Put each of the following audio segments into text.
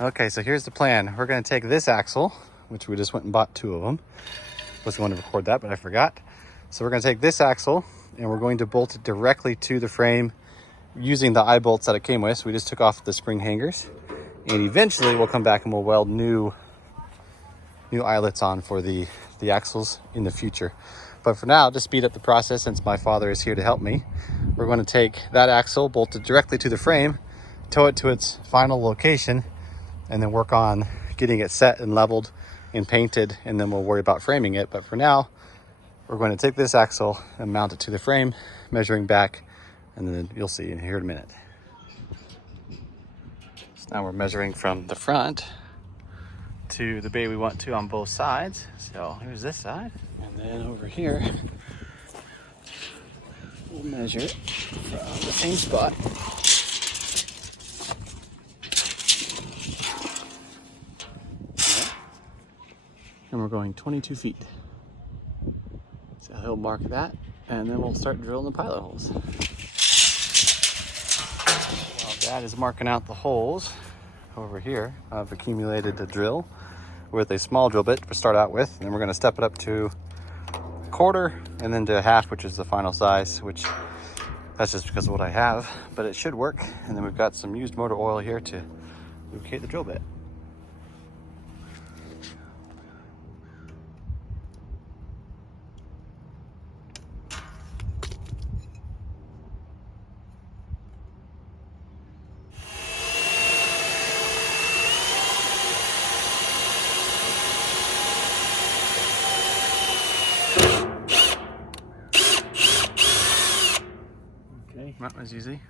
Okay, so here's the plan. We're gonna take this axle, which we just went and bought 2 of them. Was going to record that, but I forgot. So we're gonna take this axle and we're going to bolt it directly to the frame using the eye bolts that it came with. So we just took off the spring hangers, and eventually we'll come back and we'll weld new eyelets on for the axles in the future. But for now, to speed up the process, since my father is here to help me, we're going to take that axle, bolt it directly to the frame, tow it to its final location, and then work on getting it set and leveled and painted, and then we'll worry about framing it. But for now, we're going to take this axle and mount it to the frame, measuring back, and then you'll see in here in a minute. So now we're measuring from the front to the bay we want to on both sides. So here's this side, and then over here, we'll measure it from the same spot. And we're going 22 feet. So he'll mark that, and then we'll start drilling the pilot holes. While Dad is marking out the holes, over here, I've accumulated a drill with a small drill bit to start out with, and then we're gonna step it up to a quarter, and then to a half, which is the final size, which that's just because of what I have, but it should work. And then we've got some used motor oil here to lubricate the drill bit. That was easy,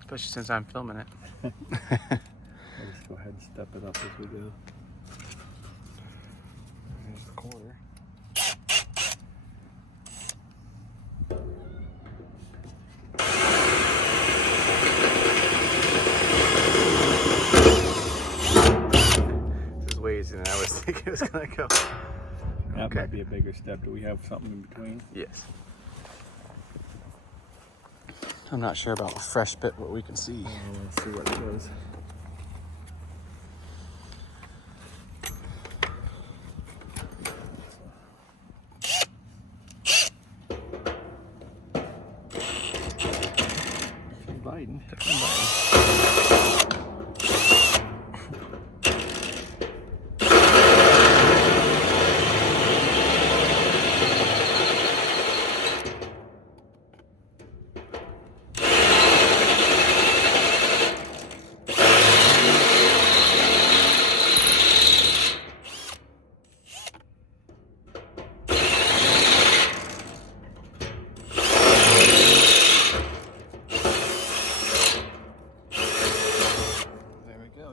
especially since I'm filming it. I'll just go ahead and step it up as we go. There's the quarter. This is way easier than I was thinking it was gonna go. That might be a bigger step. Do we have something in between? Yes. I'm not sure about the fresh bit, what we can see. Let's see what it goes. Biden.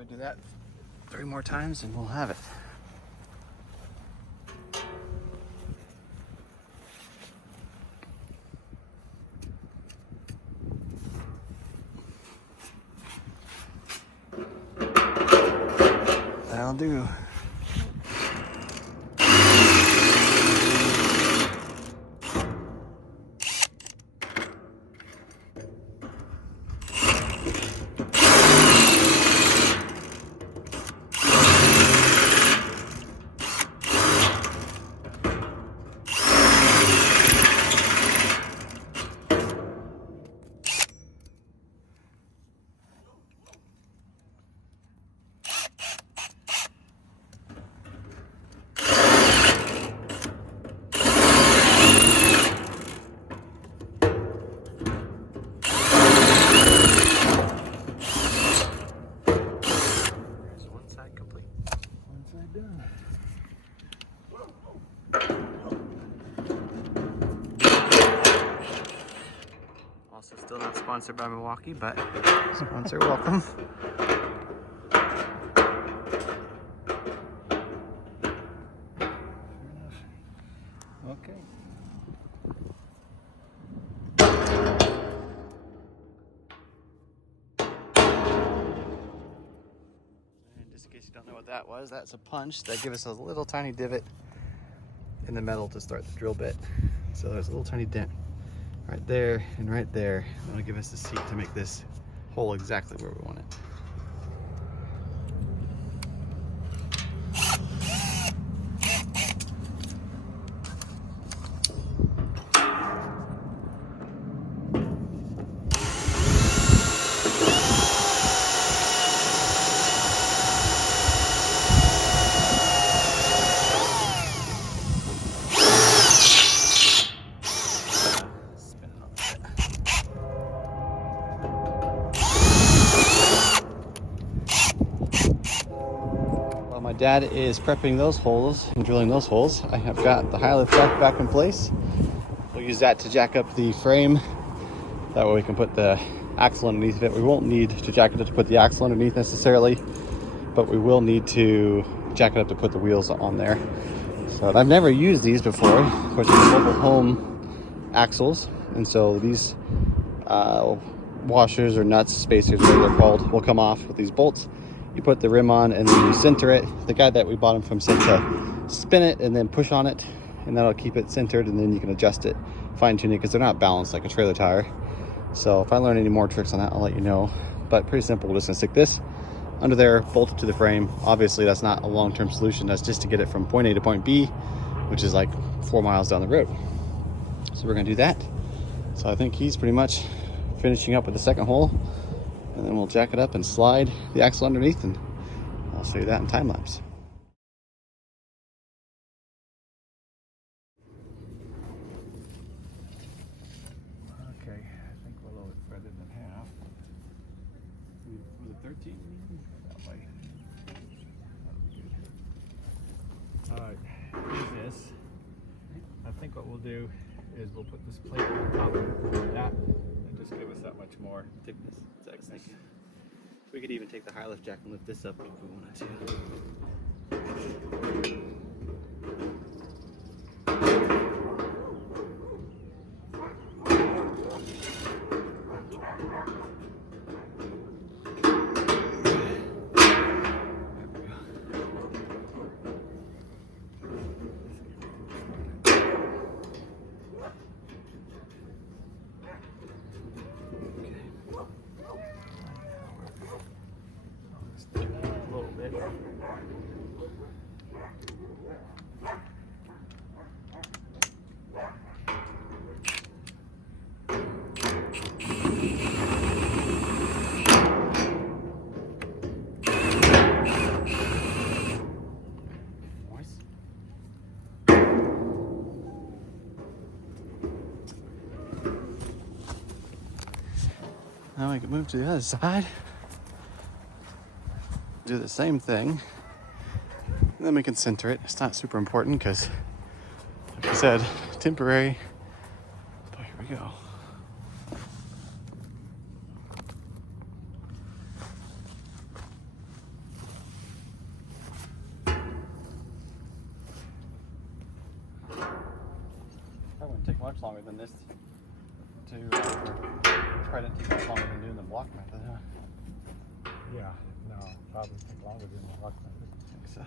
Do that 3 more times and we'll have it. That'll do. Done. Also still not sponsored by Milwaukee, but sponsor welcome. Okay. And just in case you don't know what that was, that's a punch that gives us a little tiny divot in the metal to start the drill bit. So there's a little tiny dent right there and right there. That'll give us the seat to make this hole exactly where we want it. my dad is prepping those holes and drilling those holes, I have got the high lift jack back in place. We'll use that to jack up the frame. That way we can put the axle underneath of it. We won't need to jack it up to put the axle underneath necessarily, but we will need to jack it up to put the wheels on there. So I've never used these before. Of course, they're mobile home axles, and so these washers or nuts, spacers, whatever they're called, will come off with these bolts. You put the rim on and then you center it. The guy that we bought them from said to spin it and then push on it, and that'll keep it centered, and then you can adjust it, fine tune it, because they're not balanced like a trailer tire. So if I learn any more tricks on that, I'll let you know. But pretty simple. We're just gonna stick this under there, bolt it to the frame. Obviously that's not a long-term solution. That's just to get it from point A to point B, which is like 4 miles down the road. So we're gonna do that. So I think he's pretty much finishing up with the second hole, and then we'll jack it up and slide the axle underneath, and I'll show you that in time lapse. Okay, I think we'll load it further than half. Was it 13? That way. That'll be good. Alright, here's this. I think what we'll do is we'll put this plate on top of that and just give us that much more thickness. Exactly. We could even take the high lift jack and lift this up if we wanted to. A little bit. Now we can move to the other side. Do the same thing. And then we can center it. It's not super important because, like I said, temporary. But here we go. That wouldn't take much longer than this to probably didn't take much longer than doing the block method, huh? Yeah, no, probably take longer than the block method. I think so.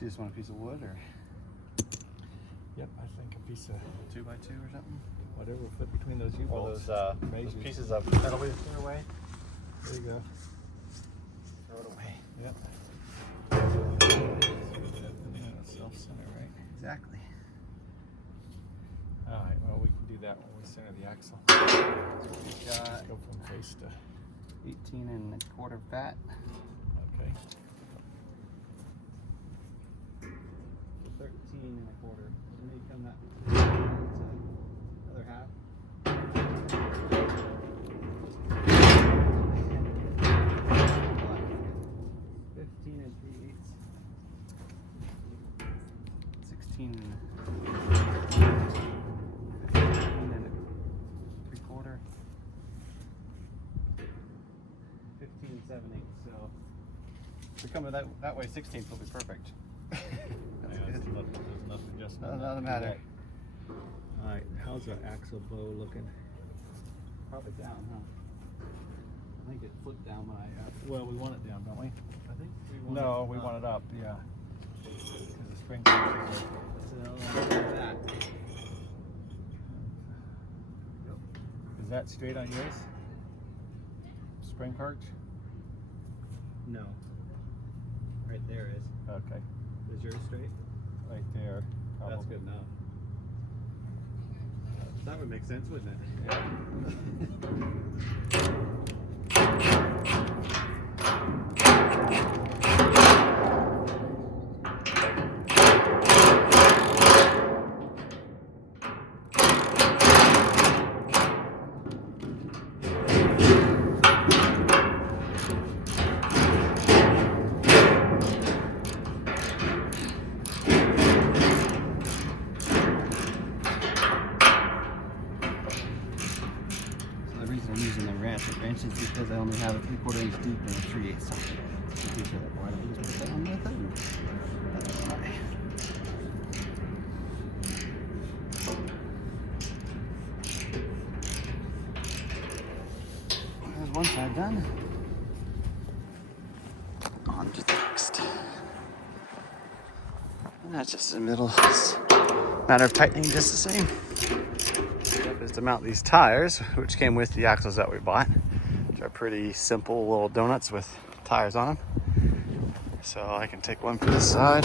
You just want a piece of wood or Yep, I think a piece of 2x2 or something? whatever will fit between those Or U-bolts. those pieces of metal we threw away. There you go. Throw it away. Yep. Self-center, right? Exactly. All right. Well, we can do that when we center the axle. We got Go from face to. 18¼ fat. Okay. 13¼ You may come that other half. 15 3/8. 16 If we come that way, 16th will be perfect. That's Yeah, good. there's enough adjustment. Doesn't matter. All right, how's the axle bow looking? Probably down, huh? I think it flipped down when I. Well, we want it down, don't we? I think we No, we want it up, yeah. Because the spring comes that. Is that straight on yours? Spring perch? No. Right there is. Okay, Is yours straight? right there. That's probably. good enough. That would make sense, wouldn't it? The reason I'm using the ratchet wrench is because I only have a 3/4 inch deep and a 3/8 socket. Why don't we just put that on my thumb? That's why. There's one side done. On to the next. And that's just in the middle. It's a matter of tightening just the same. Is to mount these tires, which came with the axles that we bought, which are pretty simple little donuts with tires on them. So I can take one for this side,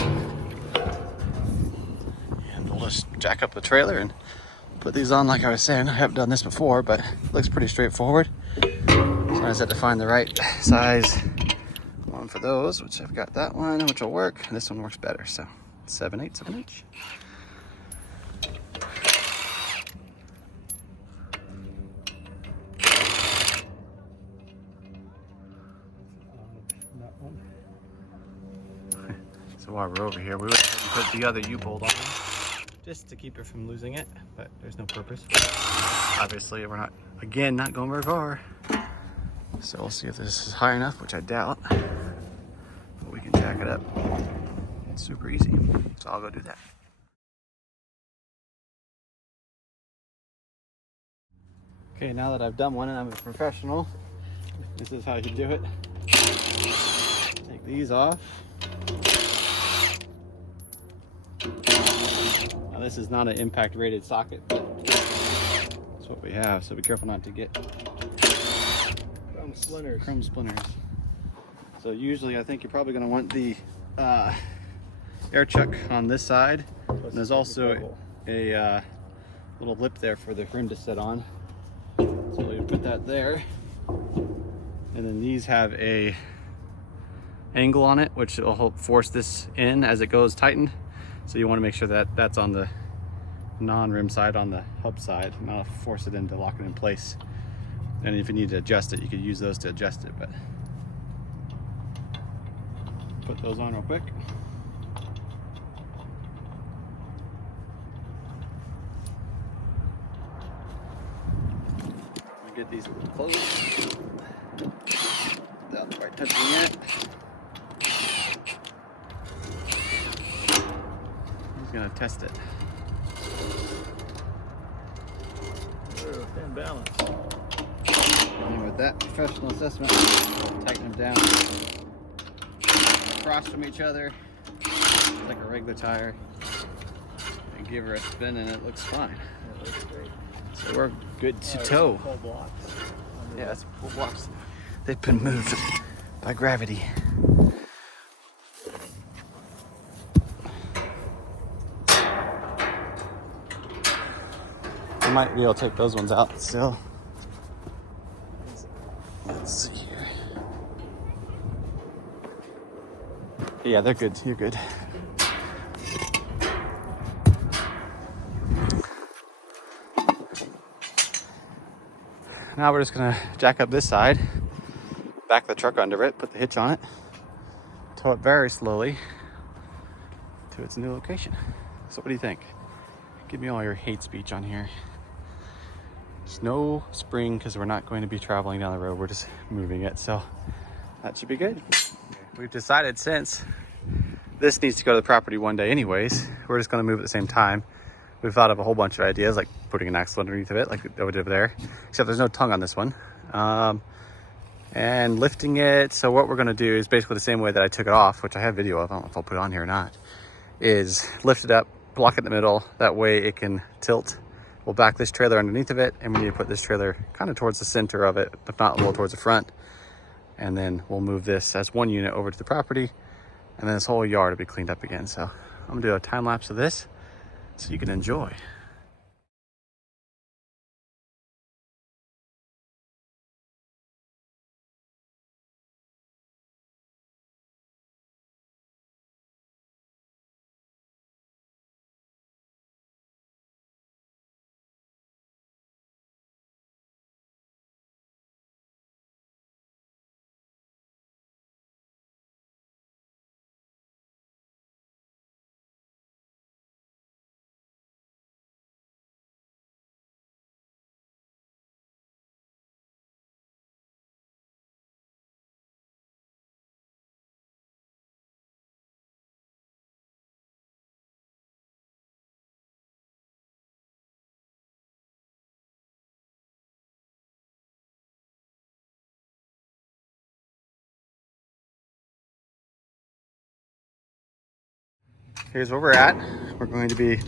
and we'll just jack up the trailer and put these on. Like I was saying, I haven't done this before, but it looks pretty straightforward. So I just had to find the right size one for those, which I've got that one, which will work. And this one works better, so 7/8 of an inch. That one. So while we're over here, we would put the other U-bolt on just to keep it from losing it, but there's no purpose. Obviously, we're not going very far. So we'll see if this is high enough, which I doubt. But we can jack it up. It's super easy. So I'll go do that. Okay, now that I've done one and I'm a professional, this is how you do it. Take these off. Now this is not an impact rated socket, but that's what we have, so be careful not to get chrome splinters. So usually I think you're probably going to want the air chuck on this side. And there's also a little lip there for the rim to sit on. So you put that there. And then these have a angle on it, which will help force this in as it goes tightened. So you want to make sure that that's on the non-rim side, on the hub side, and that'll force it in to lock it in place. And if you need to adjust it, you could use those to adjust it, but put those on real quick. Get these closed without quite touching it. He's gonna test it. Thin balance. And with that professional assessment, tighten them down across from each other like a regular tire, and give her a spin, and it looks fine. That looks great. So we're good to tow. Full blocks. Yeah, that's full blocks. They've been moved by gravity. I might be able to take those ones out still. Let's see here. Yeah, they're good. You're good. Now we're just gonna jack up this side, back the truck under it, put the hitch on it, tow it very slowly to its new location. So what do you think? Give me all your hate speech on here. There's no spring because we're not going to be traveling down the road. We're just moving it. So that should be good. we've decided since this needs to go to the property one day anyways, we're just going to move at the same time. We've thought of a whole bunch of ideas, like putting an axle underneath of it, like we did over there, except there's no tongue on this one. And lifting it. So what we're going to do is basically the same way that I took it off, which I have video of. I don't know if I'll put it on here or not. Is lift it up, block it in the middle. That way it can tilt. We'll back this trailer underneath of it, and we need to put this trailer kind of towards the center of it, if not a little towards the front. And then we'll move this as one unit over to the property, and then this whole yard will be cleaned up again. So I'm gonna do a time lapse of this so you can enjoy. Here's where we're at. We're going to be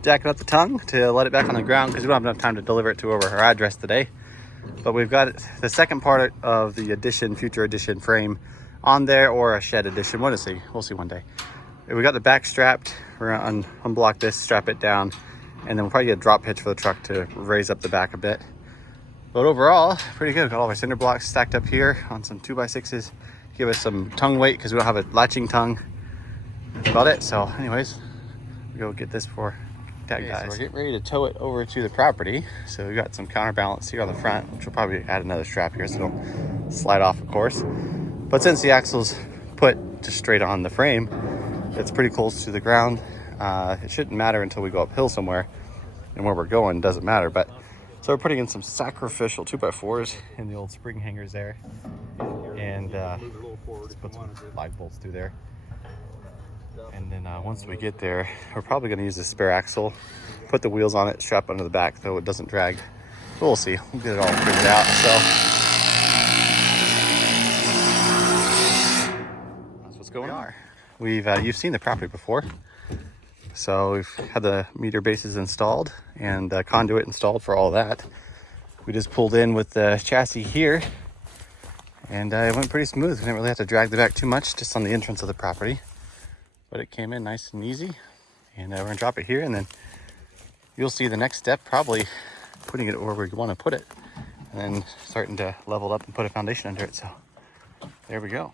jacking up the tongue to let it back on the ground because we don't have enough time to deliver it to over her address today. But we've got the second part of the addition, future addition frame on there, or a shed addition. We'll see. We'll see one day. We got the back strapped. We're gonna unblock this, strap it down, and then we'll probably get a drop hitch for the truck to raise up the back a bit. But overall, pretty good. Got all our cinder blocks stacked up here on some 2x6s. Give us some tongue weight because we don't have a latching tongue. That's about it. So anyways, we go get this for tag guys. So we're getting ready to tow it over to the property. So we got some counterbalance here on the front, which will probably add another strap here so it don't slide off, of course. But since the axle's put just straight on the frame, it's pretty close to the ground. It shouldn't matter until we go uphill somewhere, and where we're going doesn't matter. But so we're putting in some sacrificial 2x4s in the old spring hangers there, and let's put some live bolts through there. And then once we get there, we're probably going to use the spare axle, put the wheels on it, strap under the back so it doesn't drag. But we'll see. We'll get it all figured out. So that's what's going on. You've seen the property before. So we've had the meter bases installed and the conduit installed for all that. We just pulled in with the chassis here, and it went pretty smooth. We didn't really have to drag the back too much, just on the entrance of the property. But it came in nice and easy, and we're gonna drop it here, and then you'll see the next step, probably putting it where we want to put it, and then starting to level it up and put a foundation under it. So there we go.